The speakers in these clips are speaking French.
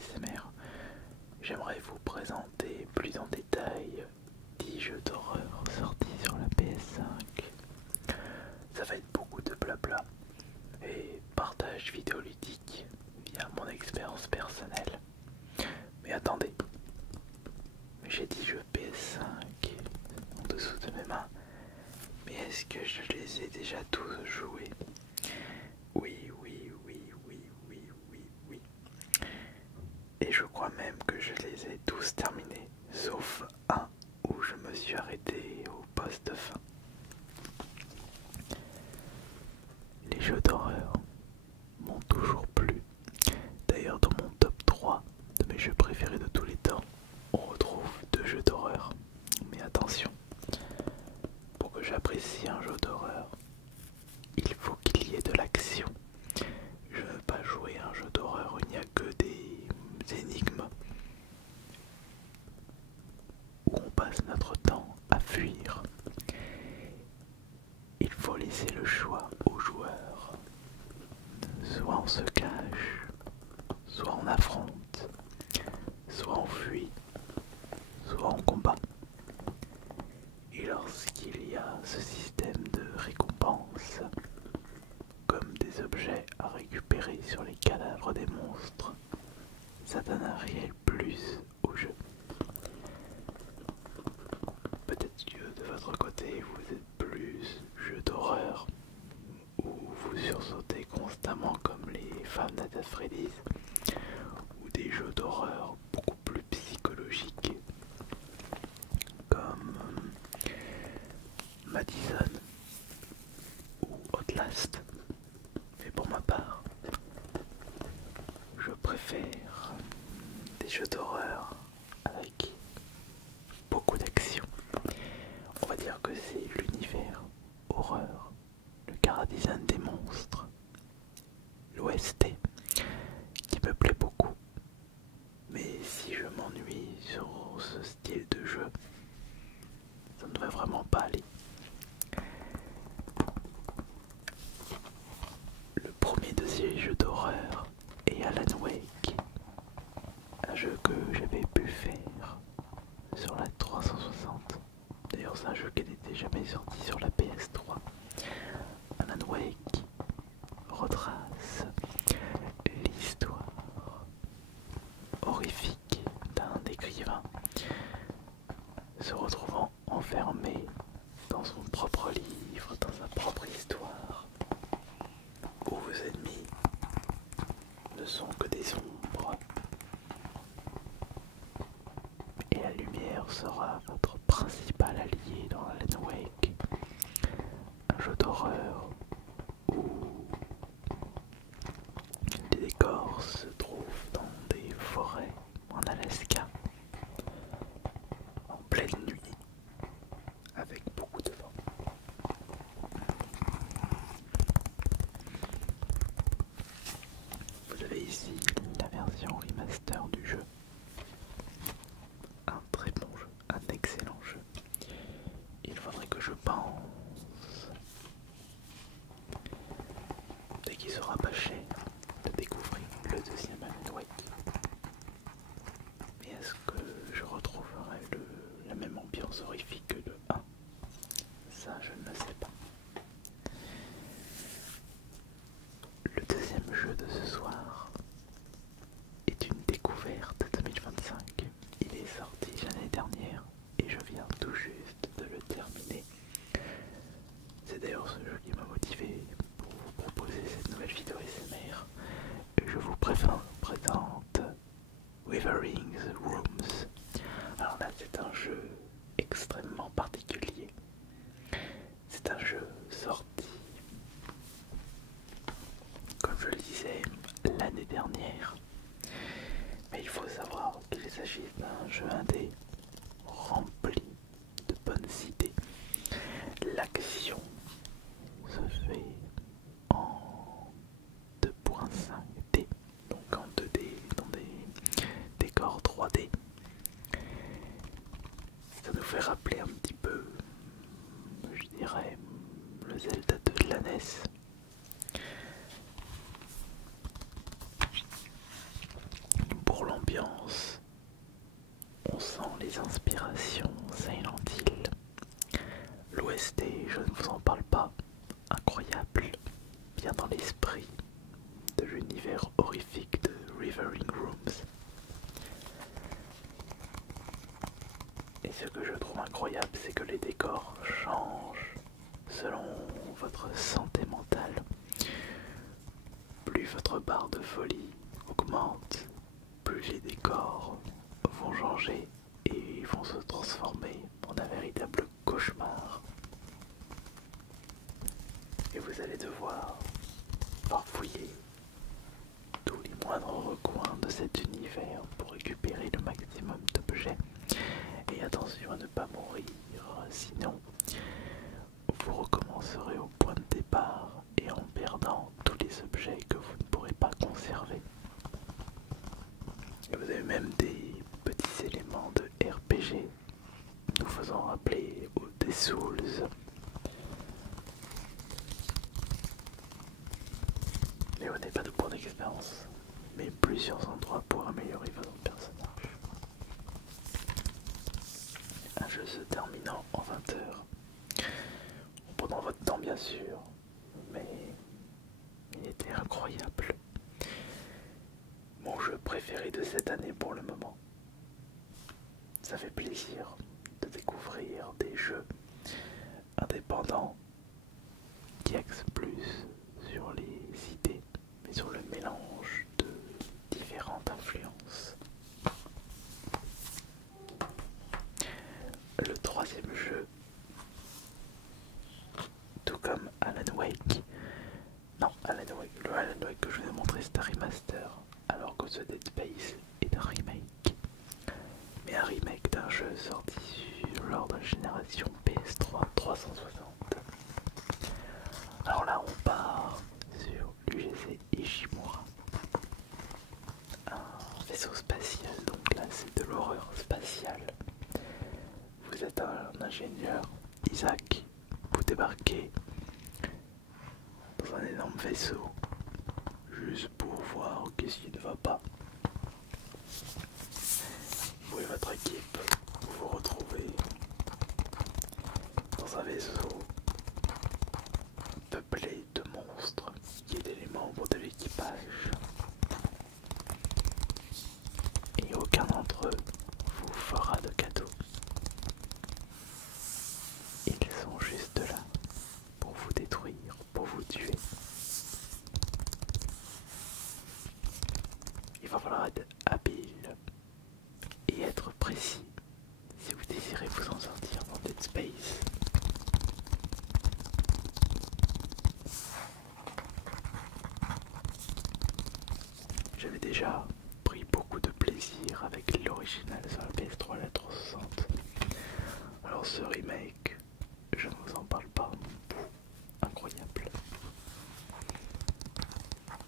ASMR, j'aimerais vous présenter plus en détail 10 jeux d'horreur sortis sur la PS5. Ça va être beaucoup de blabla et partage vidéoludique via mon expérience personnelle. Mais attendez, j'ai 10 jeux PS5 en dessous de mes mains, mais est-ce que je les ai déjà tous joués? Oui, oui, oui, oui, oui, oui, oui. Et je crois même que je les ai tous terminés, sauf un où je me suis arrêté au poste de fin. Les jeux d'horreur m'ont toujours plu. D'ailleurs, dans mon top 3 de mes jeux préférés de tous les temps, on retrouve 2 jeux d'horreur. Mais attention, pour que j'apprécie un jeu d'horreur, il faut qu'il y ait de l'action. Je ne veux pas jouer à un jeu d'horreur où il n'y a que des énigmes, où on passe notre temps à fuir. Il faut laisser le choix aux joueurs. Soit on se cache, soit on affronte, soit on fuit, soit on combat. Et lorsqu'il y a ce système de récompense, comme des objets à récupérer sur les cadavres des monstres, ça donne un réel plus au jeu. Peut-être que de votre côté vous êtes plus jeu d'horreur, où vous sursautez constamment comme les femmes d'Ada Freddy's, ou des jeux d'horreur beaucoup plus psychologiques comme Madison ou Outlast. Mais pour ma part, je préfère des jeux d'horreur avec beaucoup d'action. On va dire que c'est l'univers horreur, le chara-design des monstres, l'OST qui me plaît beaucoup. Mais si je m'ennuie sur ce style de jeu, ça ne va vraiment pas aller. Le premier de ces jeux d'horreur est Alan Wake, un jeu que j'avais pu faire sur la 360. D'ailleurs c'est un jeu qui n'était jamais sorti sur la PS3. Alan Wake retrace l'histoire horrifique d'un écrivain se retrouvant enfermé dans son propre livre, dans sa propre histoire, où vos ennemis ne sont que des ombres et la lumière sera votre principal allié dans Alan Wake, un jeu d'horreur où les décors se trouvent dans des forêts en Alaska, en pleine nuit, avec beaucoup de vent. Vous avez ici la version remaster du jeu. Un très bon jeu, un excellent jeu. Il faudrait que je pense, dès qu'il sera pas cher, de découvrir le deuxième Alan Wake. Mais est-ce que je retrouverai la même ambiance horrifique que le 1? Ça, je ne le sais pas. Le deuxième jeu de ce soir est une découverte 2025. Il est sorti l'année dernière et je viens tout juste de le terminer. C'est d'ailleurs ce jeu qui m'a motivé pour vous proposer cette nouvelle vidéo ASMR. Et je vous présente Witherings Rooms. Alors là, c'est un jeu extrêmement particulier. C'est un jeu sorti, comme je le disais, l'année dernière. Mais il faut savoir qu'il s'agit d'un jeu indé rempli de bonnes idées. L'action se fait en 2.5D, donc en 2D, dans des décors 3D. Ça nous fait rappeler un petit peu, je dirais, le Zelda 2 de la NES. Pour l'esprit de l'univers horrifique de Rivering Rooms. Et ce que je trouve incroyable, c'est que les décors changent selon votre santé mentale. Plus votre barre de folie augmente, plus les décors vont changer et vont se transformer en un véritable cauchemar. Et vous allez devoir farfouiller tous les moindres recoins de cet univers pour récupérer le maximum d'objets. Et attention à ne pas mourir, sinon vous recommencerez au point de départ et en perdant tous les objets que vous ne pourrez pas conserver. Et vous avez même des petits éléments de RPG nous faisant rappeler aux Dead Souls. Mais vous n'avez pas de points d'expérience, mais plusieurs endroits pour améliorer votre personnage. Un jeu se terminant en 20 heures. En prenant votre temps bien sûr, mais il était incroyable. Mon jeu préféré de cette année pour le moment. Ça fait plaisir de découvrir des jeux indépendants qui axent plus sur les idées, mais sur le mélange de différentes influences. Le troisième jeu, tout comme Alan Wake, le Alan Wake que je vous ai montré c'est un remaster, alors que ce Dead Space est un remake. Mais un remake d'un jeu sorti lors de la génération PS3 360. Alors là on part sur l'UGC Ishimura, un vaisseau spatial, donc là c'est de l'horreur spatiale. Vous êtes un ingénieur, Isaac, vous débarquez dans un énorme vaisseau juste pour voir qu'est-ce qui ne va pas. Vous et votre équipe, vous vous retrouvez dans un vaisseau peuplé de monstres qui étaient les membres de l'équipage. Et aucun d'entre eux vous fera de cadeau. Ils sont juste là pour vous détruire, pour vous tuer. Il va falloir être habile et être précis si vous désirez vous en sortir dans Dead Space. J'avais déjà pris beaucoup de plaisir avec l'original sur la PS3 et la 360. Alors ce remake, je ne vous en parle pas, incroyable.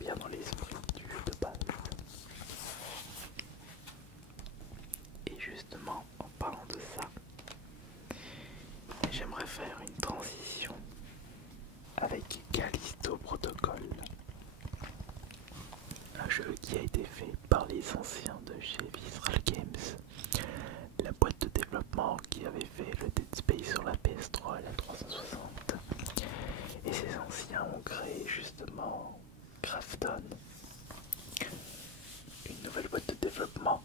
Bien dans l'esprit du jeu de base. Et justement, en parlant de ça, j'aimerais faire une transition avec Callisto Protocol. Un jeu qui a été fait par les anciens de chez Visceral Games, la boîte de développement qui avait fait le Dead Space sur la PS3 et la 360. Et ces anciens ont créé justement Krafton, une nouvelle boîte de développement,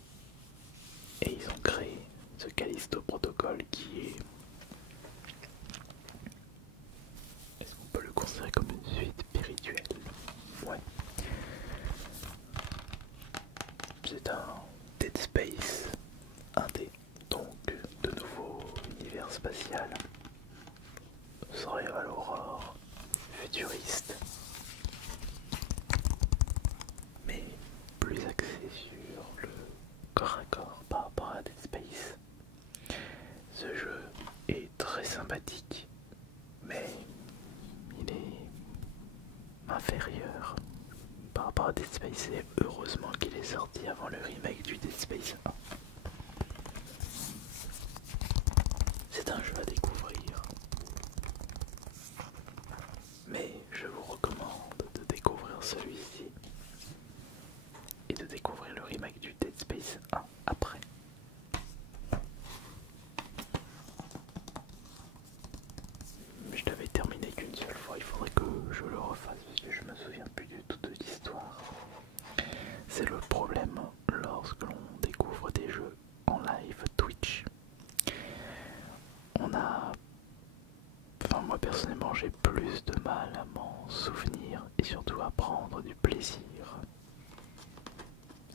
et ils ont créé ce Callisto Protocol qui est... Est-ce qu'on peut le considérer comme une suite spirituelle? Ouais. C'est un Dead Space indé, donc de nouveau univers spatial, survival horror, futuriste, mais plus axé sur le corps à corps par rapport à Dead Space. Ce jeu est très sympathique, mais il est inférieur par rapport à Dead Space, et heureusement qu'il est sorti avant le remake du Dead Space 1. C'est un jeu à découvrir, mais je vous recommande de découvrir celui-ci et de découvrir le remake du Dead Space 1 après. Je l'avais terminé qu'une seule fois, il faudrait que je le refasse parce que je me souviens plus. mal à m'en souvenir et surtout à prendre du plaisir.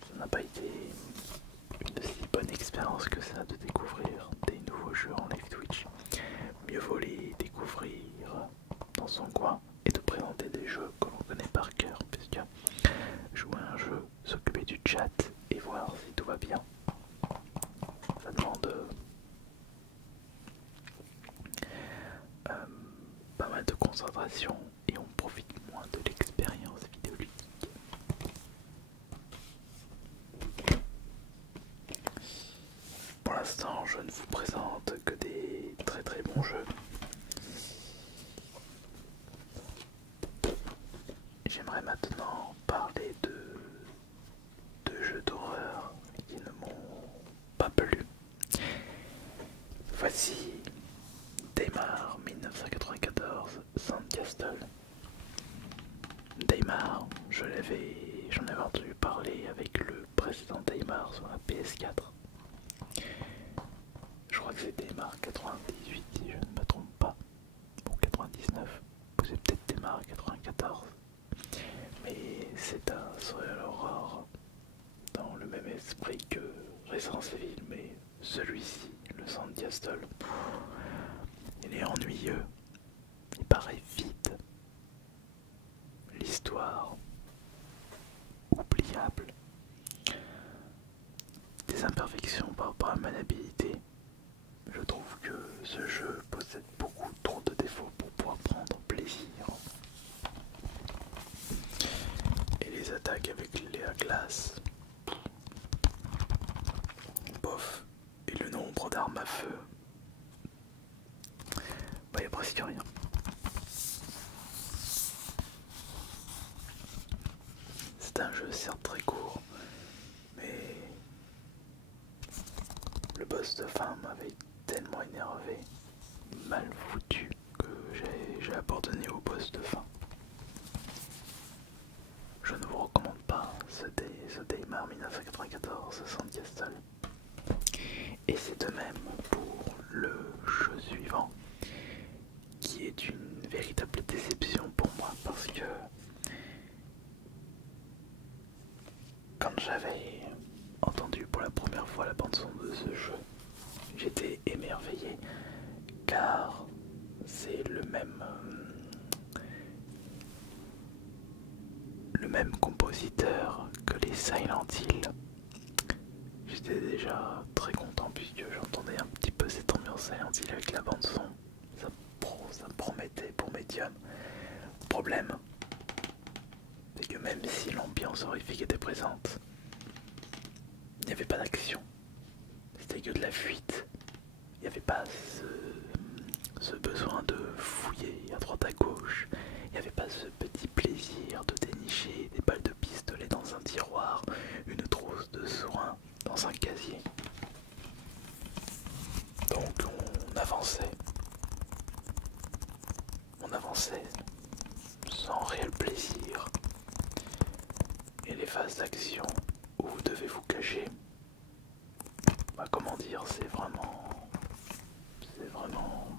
Ça n'a pas été une si bonne expérience que ça de découvrir des nouveaux jeux en live Twitch. Mieux vaut les découvrir dans son coin et de présenter des jeux que l'on connaît par cœur, puisque jouer à un jeu, s'occuper du chat et voir si tout va bien, ça demande pas mal de concentration et on profite moins de l'expérience vidéoludique. Pour l'instant, je ne vous présente que des très très bons jeux. J'aimerais maintenant parler de jeux d'horreur qui ne m'ont pas plu. Voici Daymar 1994 Sandcastle. Daymar, j'en avais entendu parler avec le précédent Daymar sur la PS4. Je crois que c'est Daymar 98 si je ne me trompe pas, ou 99, ou c'est peut-être Daymar 94. Mais c'est un survival horror dans le même esprit que Resident Evil, mais celui-ci, le Sandcastle, il est ennuyeux, il paraît vide, l'histoire oubliable, des imperfections par rapport à maniabilité. Je trouve que ce jeu possède beaucoup trop de défauts pour pouvoir prendre plaisir. Et les attaques avec la glace, bof, et le nombre d'armes à feu, bah y a presque rien. C'est un jeu certes très court, mais le boss de fin m'avait tellement énervé, mal foutu, que j'ai abandonné au boss de fin. Je ne vous recommande pas ce Daymar 1994 Sandcastle. Et c'est de même pour le jeu suivant, qui est une véritable déception pour moi, parce que quand j'avais entendu pour la première fois la bande-son de ce jeu, j'étais émerveillé, car c'est le même compositeur que les Silent Hill. J'étais déjà très content puisque j'entendais un petit peu cette ambiance Silent Hill avec la bande son. Ça promettait pour Medium. Problème, c'est que même si l'ambiance horrifique était présente, il n'y avait pas d'action. C'était que de la fuite. Il n'y avait pas ce besoin de fouiller à droite à gauche. Il n'y avait pas ce petit plaisir de dénicher des balles de pistolet dans un tiroir, une trousse de soins dans un casier. Donc on avançait sans réel plaisir. Et les phases d'action où vous devez vous cacher, bah comment dire, c'est vraiment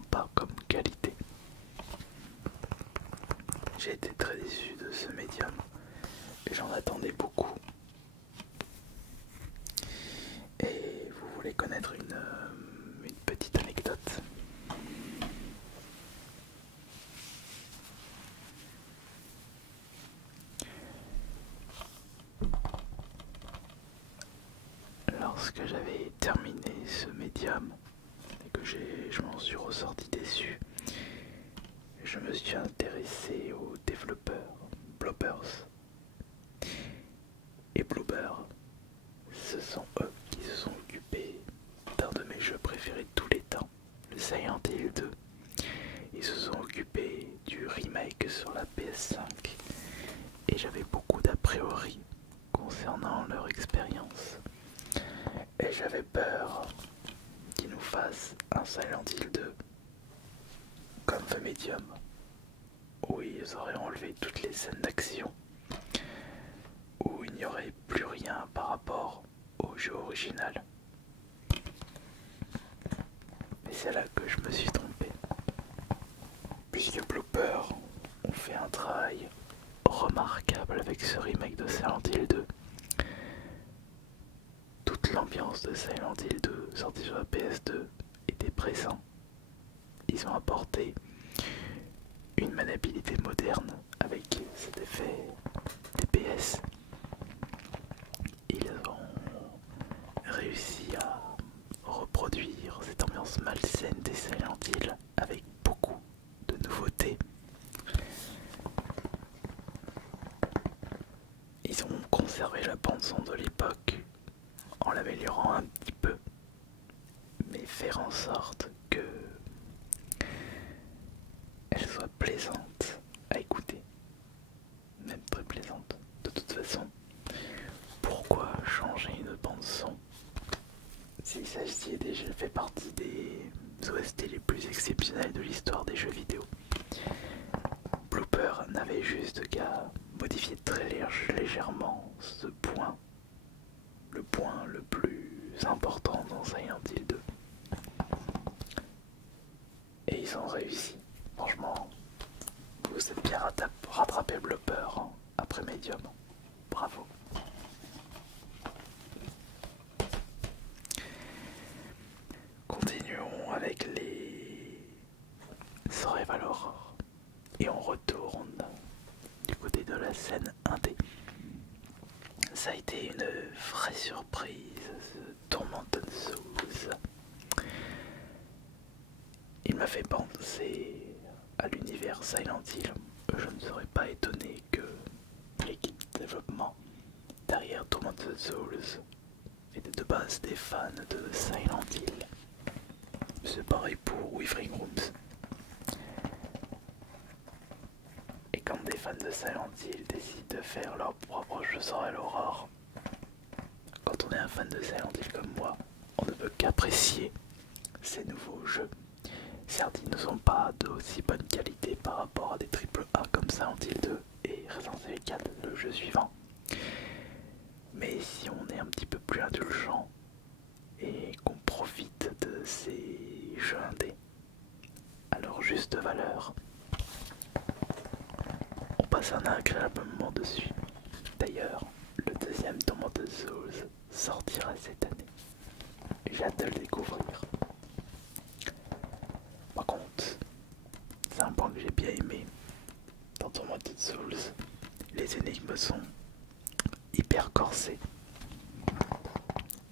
pas comme qualité. J'ai été très déçu de ce médium et j'en attendais beaucoup. Et vous voulez connaître une petite anecdote? Lorsque j'avais terminé ce médium et que je m'en suis ressorti déçu, je me suis intéressé aux développeurs Bloppers. Et Bloober, ce sont eux qui se sont occupés d'un de mes jeux préférés de tous les temps, le Silent Hill 2. Ils se sont occupés du remake sur la PS5 et j'avais beaucoup d'a priori concernant leur expérience. Et j'avais peur qu'ils nous fassent un Silent Hill 2 comme The Medium, où ils auraient enlevé toutes les scènes d'action, où il n'y aurait plus rien par rapport au jeu original. Mais c'est là que je me suis trompé, puisque Blooper ont avec ce remake de Silent Hill 2. Toute l'ambiance de Silent Hill 2 sortie sur la PS2 était présente. Ils ont apporté une maniabilité moderne avec cet effet DPS. Ils ont réussi à reproduire cette ambiance malsaine des Silent Hill avec beaucoup de nouveautés. Ils ont conservé la bande-son de l'époque en l'améliorant un petit peu, mais faire en sorte que elle soit plaisante à écouter, même très plaisante. De toute façon, pourquoi changer une bande-son si celle-ci déjà fait partie des OST les plus exceptionnels de l'histoire des jeux vidéo? Blooper n'avait juste qu'à modifier très légèrement ce point, le point le plus important dans Silent Hill 2. Et ils ont réussi. Franchement, vous êtes bien rattrapé Blooper hein, après Medium. Bravo. Continuons avec les Survival Horror. Et on retourne du côté de la scène indé. Ça a été une vraie surprise, ce Tormented Souls. Il m'a fait penser à l'univers Silent Hill. Je ne serais pas étonné que l'équipe de développement derrière Tormented Souls était de base des fans de Silent Hill. C'est pareil pour Withering Rooms. Et quand des fans de Silent Hill décident de faire leur propre jeu sur l'horreur, quand on est un fan de Silent Hill comme moi, on ne peut qu'apprécier ces nouveaux jeux. Certes, ils ne sont pas d'aussi bonne qualité par rapport à des AAA comme Silent Hill 2 et Resident Evil 4, le jeu suivant. Mais si on est un petit peu plus indulgent et qu'on profite de ces jeux indés à leur juste valeur, on passe un agréable moment dessus. D'ailleurs, le deuxième Tormented Souls sortira cette année. J'ai hâte de le découvrir. Par contre, c'est un point que j'ai bien aimé dans Tormented Souls. Les énigmes sont hyper corsées.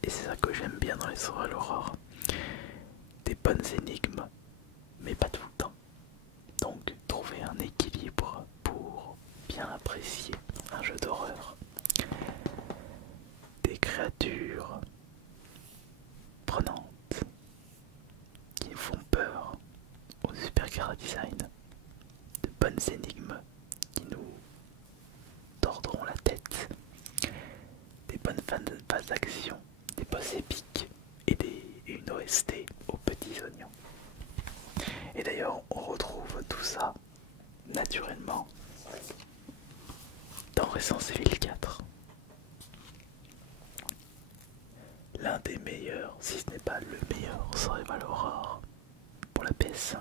Et c'est ça que j'aime bien dans les survival horror. Des bonnes énigmes, mais pas tout le temps. Donc, trouver un équilibre pour bien apprécier un jeu d'horreur. Des créatures prenantes qui font peur au super chara design. De bonnes énigmes qui nous tordront la tête. Des bonnes phases d'action, des boss épiques et une OST aux petits oignons. Et d'ailleurs, on retrouve tout ça naturellement dans Resident Evil 4. L'un des meilleurs, si ce n'est pas le meilleur survival horror pour la PS5.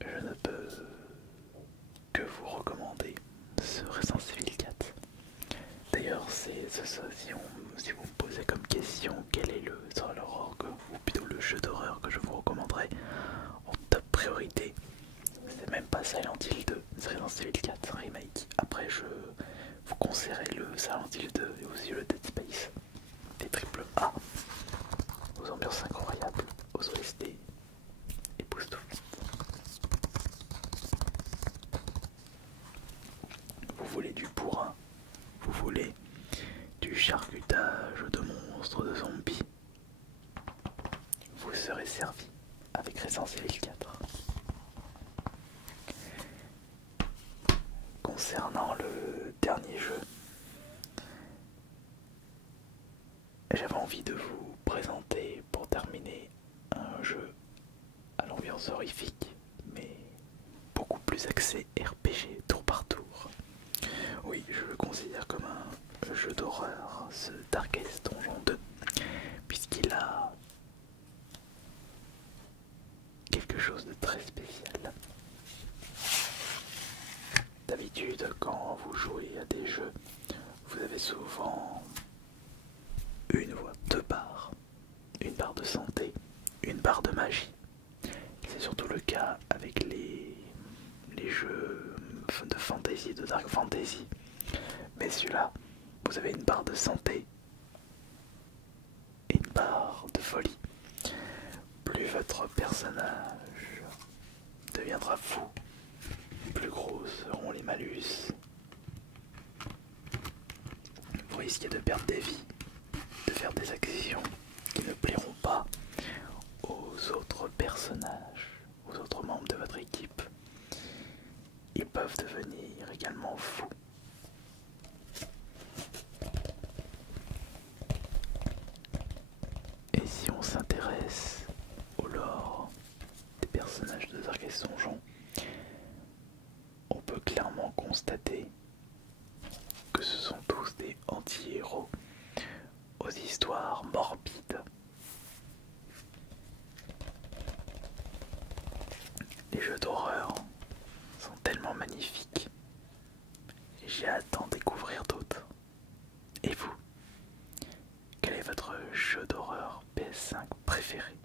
Je ne peux que vous recommander ce Resident Evil 4. D'ailleurs, si vous me posez comme question quel est le survival horror ou plutôt le jeu d'horreur que je vous recommanderais en top priorité, c'est même pas Silent Hill 2, c'est Resident Evil 4 Remake. Après, je vous conseillerais le Silent Hill 2 et aussi le Dead Space, des AAA, aux ambiances incroyables, aux OST époustouflantes. Vous voulez du bourrin, vous voulez du charcutage de monstres, de zombies, vous serez servi avec Resident Evil 4. Concernant le dernier jeu, j'avais envie de vous présenter pour terminer un jeu à l'ambiance horrifique, mais beaucoup plus axé RPG tour par tour. Oui, je le considère comme un jeu d'horreur, ce Darkest Dungeon 2, puisqu'il a quelque chose de très spécial. D'habitude, quand vous jouez à des jeux, vous avez souvent une voie, deux barres. Une barre de santé, une barre de magie. C'est surtout le cas avec les jeux de fantasy, de dark fantasy. Mais celui-là, vous avez une barre de santé et une barre de folie. Plus votre personnage deviendra fou, plus gros seront les malus. Vous risquez de perdre des vies, de faire des actions qui ne plairont pas aux autres personnages, aux autres membres de votre équipe. Ils peuvent devenir également fous. Et si on s'intéresse au lore des personnages de Darkest Donjon, on peut clairement constater que ce sont tous des anti-héros aux histoires morbides. Les jeux d'horreur sont tellement magnifiques et j'ai hâte d'en découvrir d'autres. Et vous, quel est votre jeu d'horreur PS5 préféré?